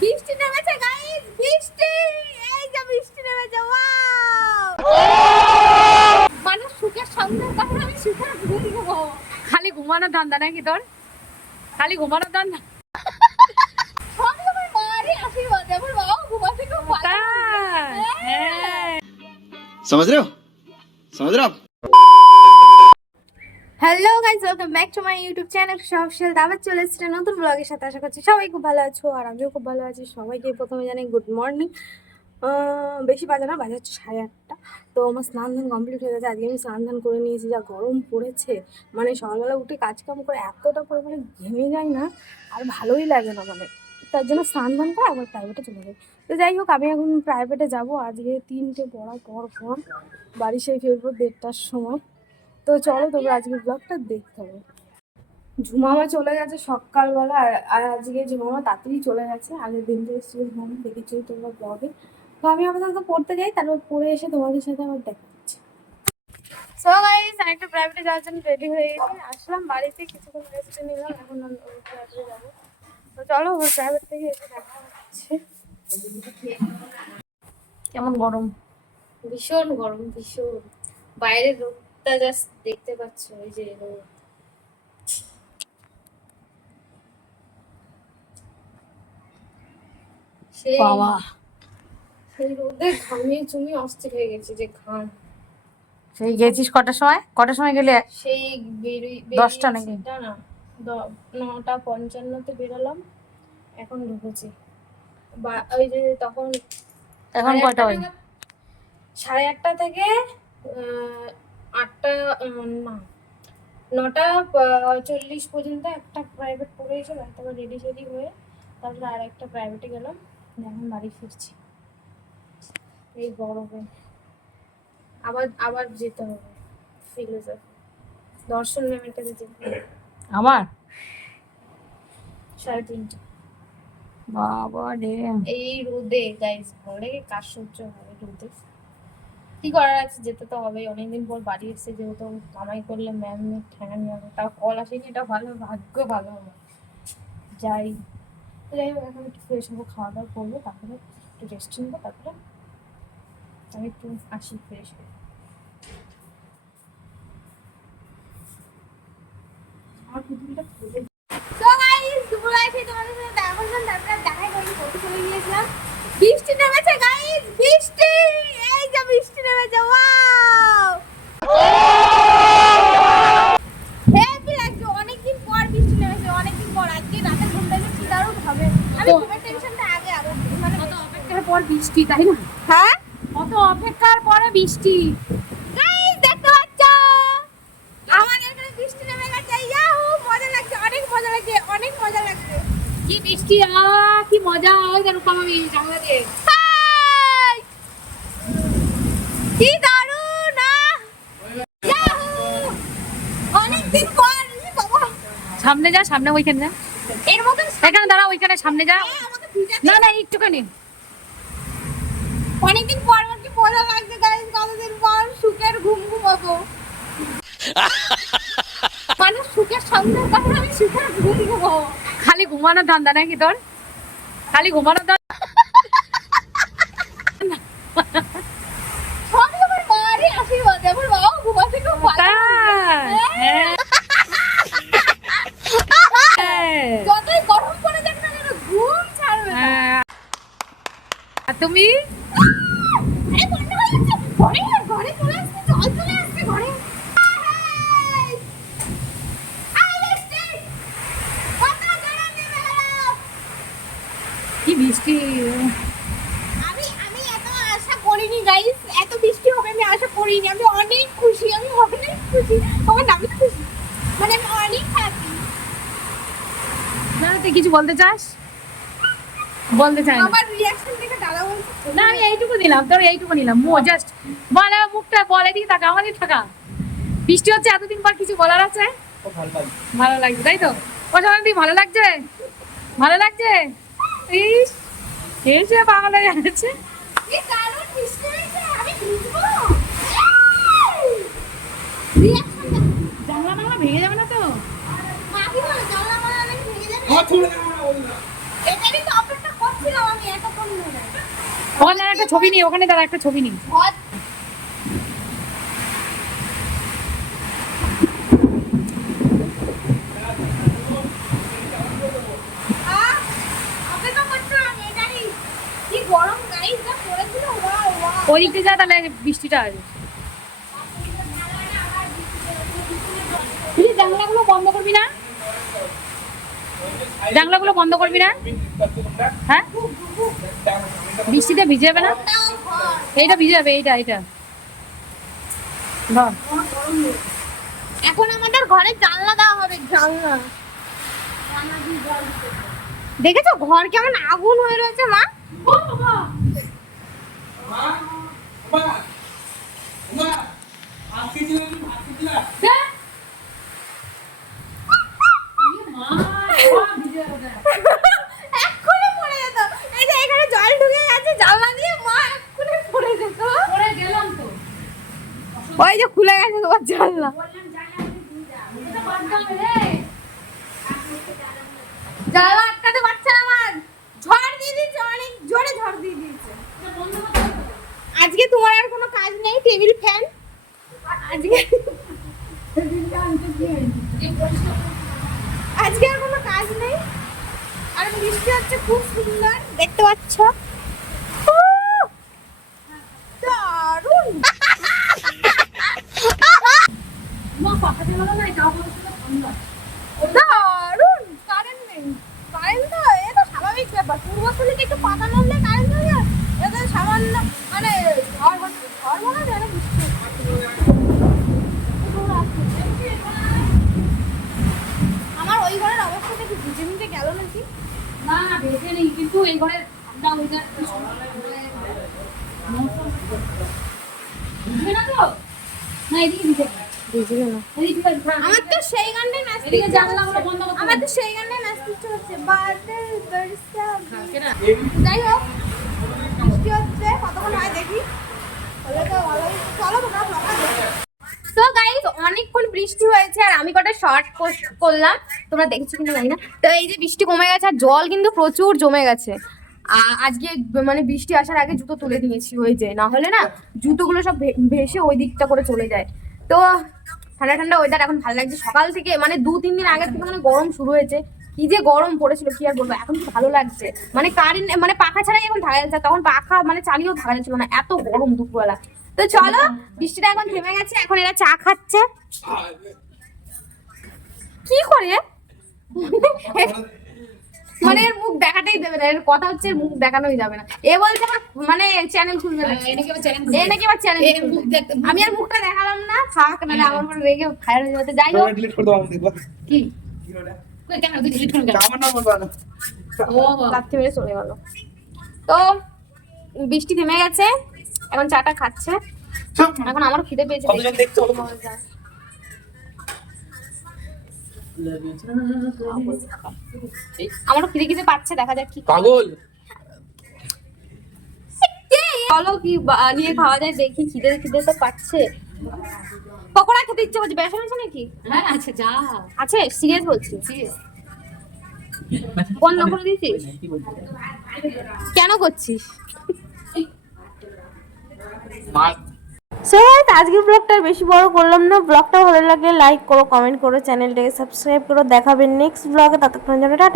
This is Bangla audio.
বৃষ্টি নেমেছে গাইস, বৃষ্টি। এই যে বৃষ্টি নেমেছে, ওয়াও! মানুষ সুখের সন্ধান করে, আমি সুখের ঘুরে দেবো। খালি ঘুমানোর ধান্দা নাকি তোর? খালি ঘুমানোর ধান্দা? সব সময় মারই আশীর্বাদ, আমার বাবা ঘুমাতে খুব ভালো। হ্যাঁ। समझ रहे हो समझ रहे हो आप hello guys, welcome back to my YouTube channel সবশেল। আবার চলে এসেছে নতুন ব্লগের সাথে। আশা করছি সবাই খুব ভালো আছো, আর আমিও খুব ভালো আছি। সবাইকে প্রথমে জানাই গুড মর্নিং। বেশি বাজে না, বাজে হচ্ছে 8:30। তো আমার স্নান ধান কমপ্লিট হয়ে গেছে। আজকে আমি স্নান ধান করে নিয়েছি। যা গরম পড়েছে, মানে সকালবেলা উঠে কাজকাম করে এতটা পরিমাণে ঘেমে যায় না, আর ভালোই লাগে না। মানে তার জন্য স্নান ধান করে আবার প্রাইভেটে চলে যাই। তো যাই হোক, আমি এখন প্রাইভেটে যাবো। আজকে 3টে পড়ার পর বাড়ি সেই ফিরবো 1:30টার সময়। তো চলো তোমরা আজকে ব্লগটা দেখতে হবে। ঝুমামা চলে গেছে সকালবেলা, আর আজকে ঝুমামা তাড়াতাড়ি চলে গেছে। আগের দিন থেকে ঝুমামা দেখেছি তোমরা ব্লগে। তো আমি আপাতত পড়তে যাই, তারপর পড়ে এসে তোমাদের সাথে আবার দেখা হচ্ছে। সো গাইস, আরেকটা প্রাইভেটে যাওয়ার জন্য রেডি হয়ে গেছি। আসলাম বাড়িতে, কিছুক্ষণ রেস্ট নিলাম, এখন আমি প্রাইভেটে যাবো। তো চলো ওই প্রাইভেট থেকে এসে দেখা হচ্ছে। কেমন গরম? ভীষণ গরম, ভীষণ। বাইরের রোদটা জাস্ট দেখতে পাচ্ছ, ওই যে রোদ। বাবা, সেই রোদে ঘামিয়ে চুমিয়ে অস্থির হয়ে গেছে, যে ঘাম। সেই গেছিস কটার সময় গেলে? সেই 10টা নাকি? না, 9:55-তে বেরোলাম, এখন ঢুকেছি। ওই যে তখন এখন কটা হয়? 8:30 থেকে 8টা, না, 9:40 পর্যন্ত একটা প্রাইভেট পড়ে এসে তারপর রেডি সেডি হয়ে তারপরে আর একটা প্রাইভেটে গেলাম। এখন বাড়ি ফিরছি এই গরমে। আবার আবার যেতে হবে ফিলোসফি, দর্শন ম্যামের কাছে যেতে হবে। আমার 3:30। বাবা রে, এই রোদে গাইস, ঘরে কাজ সহ্য হয় রোদে। কি করার আছে, যেতে তো হবে। অনেকদিন পর বাড়ি এসে, যেহেতু কামাই করলে ম্যাম ঠেঙা নিয়ে হবে। তাও কল আসেনি, এটা ভালো, ভাগ্য ভালো আমার। যাই যাই হোক, এখন একটু ফ্রেশ হবো, খাওয়া দাওয়া করবো, তারপরে একটু রেস্ট নেবো, তারপরে আমি একটু আসি ফ্রেশ হয়ে। আমার পুতুলটা খুলে বৃষ্টি নেমেছে গাইস, বৃষ্টি। এই যে বৃষ্টি নেমেছে, ওয়াও! হেভি লাগছে, অনেকদিন পর বৃষ্টি নেমেছে, অনেকদিন পর। আজকে রাতে ঘুমটা যে কি দারুণ হবে। আমি ঘুমের টেনশনটা আগে আরো মানে কত অপেক্ষার পর বৃষ্টি, তাই না? হ্যাঁ কত অপেক্ষার পরে বৃষ্টি। গাইস, দেখতে পাচ্ছ আমাদের এখানে বৃষ্টি নেমে গেছে। ইয়াহু, মজা লাগছে, অনেক মজা লাগছে, অনেক মজা লাগছে। কি বৃষ্টি, কি মজা হয় যেন পাবি জানলা দিয়ে। হাই! কি দারুণ! ইয়াহু! অনেকদিন পর বাবা। সামনে যা, সামনে ওইখানে যা, এর মতন এখানে দাঁড়া, ওইখানে সামনে যা। আমাকে ভিজাতে না না, একটুখানি। অনেকদিন পর আমার কি মজা লাগছে গাইস, কতদিন পর সুখের ঘুম ঘুমাবো। মানুষ সুখের সন্ধান করে, আমি সুখের ঘুম ঘুমাবো। খালি ঘুমানোর ধান্দা নাকি তোর? খালি ঘুমানোর ধান্দা? সব সময় মারই আশীর্বাদ, আমার বাবা ঘুমাতে খুব ভালো। হ্যাঁ। হ্যাঁ। যতই গরম পড়ে যাক না কেন, ঘুম ছাড়বে না। হ্যাঁ। আর তুমি? এই বন্যা হয়ে যাচ্ছে, ঘরে ঘরে চলে আসছে, জল চলে আসছে ঘরে। কি বৃষ্টি! আমি এত আশা করিনি গাইস, এত বৃষ্টি হবে আমি আশা করিনি। আমি অনেক খুশি, আমি অনেক খুশি। আমার নামে খুশি, মানে আমি অনেক হ্যাপি। না, তুই কিছু বলতে চাস? বলতে চাই না। আমার রিঅ্যাকশন দেখে দাদা বলছে না, আমি এইটুকু দিলাম, তোর এইটুকু নিলাম। জাস্ট বলে মুখটা বলে দিয়ে থাকা, আমাদের থাকা। বৃষ্টি হচ্ছে, এতদিন পর কিছু বলার আছে? ভালো লাগছে, তাই তো? তুই ভালো লাগছে? ভালো লাগছে? ইস, এসে পাগল হয়ে যাচ্ছে। কি দারুণ বৃষ্টি হয়েছে, আমি ভিজবো। রিঅ্যাকশন জানলা মানলা ভেঙে যাবে না তো? মাগি বলে জানলা মালা নাকি ভেঙে যাবে। এটারই তো অপেক্ষা করছিলাম। ওখানে একটা ছবি নিই, ওখানে দাঁড়া একটা ছবি নিই। কি গরম গাইস যা পড়েছিল, ওয়াও ওয়াও। ওই দিকটা যা, তাহলে বৃষ্টিটা আসবে। তুই জানলাগুলো বন্ধ করবি না, জানলাগুলো বন্ধ করবি না, হ্যাঁ বৃষ্টিতে ভিজে যাবে না, এইটা ভিজে যাবে, এইটা এইটা ধর। এখন আমাদের ঘরে জানলা দেওয়া হবে, জানলা। দেখেছো ঘর কেমন আগুন হয়ে রয়েছে মা? এক্ষুনি পড়ে যেত। এই যে এখানে জল ঢুকে গেছে জানলা দিয়ে, মা এক্ষুনি পড়ে যেত। ওই যে খুলে গেছে তোমার জানলা। জানলা আটকাতে পারছে না আমার, ঝড় দিয়ে দিয়েছে, অনেক জোরে ঝড় দিয়ে দিয়েছে। আজকে তোমার আর কোনো কাজ নেই, টেবিল ফ্যান আজকে আজকে আর কোনো কাজ নেই। আর বৃষ্টি হচ্ছে খুব সুন্দর, দেখতে পাচ্ছ দারুণ। দারুণ, কারেন্ট নেই। কারেন্ট তো এ তো স্বাভাবিক ব্যাপার, পূর্বস্থলীতে একটু পাতা নামলে কারেন্ট হয়ে যায়। এটা সামান্য মানে ঝড় হচ্ছে, ঝড় মনে হয় না, বৃষ্টি আমার ওই ঘরের অবস্থা দেখি ভিজে ভিজে গেল নাকি। না না ভেজে নেই, কিন্তু এই ঘরে ঠান্ডা ওয়েদার বুঝবে না তো, না এদিকে ভিজে ভিজবে না। এদিকে আমার তো সেই গানটাই নাচতে এদিকে ইচ্ছে জানলাগুলো হচ্ছে। বন্ধ করতে আমার তো সেই গানটাই নাচতে ইচ্ছে হচ্ছে, বাদল বরসা। যাই হোক, বৃষ্টি হচ্ছে, কতক্ষণ হয় দেখি, হলে তো ভালোই। চলো তোমরা ব্লগটা দেখো। তো গাইস অনেকক্ষণ বৃষ্টি হয়েছে আর আমি কটা শর্ট পোস্ট করলাম, তোমরা দেখেছো কিনা জানি না। তো এই যে বৃষ্টি কমে গেছে আর জল কিন্তু প্রচুর জমে গেছে। আজকে মানে বৃষ্টি আসার আগে জুতো তুলে নিয়েছি, ওই যে না হলে না জুতোগুলো সব ভেসে ওই দিকটা করে চলে যায়। তো ঠান্ডা ঠান্ডা ওয়েদার এখন ভালো লাগছে, সকাল থেকে মানে 2-3 দিন আগে থেকে মানে গরম শুরু হয়েছে। কি যে গরম পড়েছিল কি আর বলবো, এখন কি ভালো লাগছে। মানে কারেন্ট মানে পাখা ছাড়াই এখন থাকা যাচ্ছে, তখন পাখা মানে চালিয়েও থাকা যাচ্ছিল না, এত গরম দুপুরবেলা। তো চলো, বৃষ্টিটা এখন থেমে গেছে, এখন এরা চা খাচ্ছে। কি করে মানে এর মুখ দেখাতেই দেবে না, এর কথা হচ্ছে এর মুখ দেখানোই যাবে না। এ বলছে আমার মানে চ্যানেল খুলবে না, এ নাকি আবার চ্যানেল এ নাকি আবার চ্যানেল আমি আর মুখটা দেখালাম না, থাক নাহলে আমার উপর রেগে ফায়ার হয়ে যাবে। যাই হোক ডিলিট করে দাও আমি দেখব কি কই কেন তুই ডিলিট করবি কেন? আমার নাম বলবা না ও লাথি মেরে চলে গেল। তো বৃষ্টি থেমে গেছে, এখন চাটা খাচ্ছে। এখন আমারও খিদে পেয়েছে, কতজন দেখছো আমারও খিদে খিদে পাচ্ছে, দেখা যাক কি পাগল চলো কি নিয়ে খাওয়া যায় দেখি, খিদে খিদে তো পাচ্ছে। পকোড়া খেতে ইচ্ছে করছে, বেসন আছে নাকি? হ্যাঁ আচ্ছা যা আছে, সিরিয়াস বলছি। সিরিয়াস বন্ধ করে দিয়েছিস? কেন করছিস? সো গাইস আজকের ব্লগটা বেশি বড় করলাম না, ব্লগটা ভালো লাগলে লাইক করো, কমেন্ট করো, চ্যানেলটাকে সাবস্ক্রাইব করো। দেখাবেন নেক্সট ব্লগে, ততক্ষণ জন্য টাটা।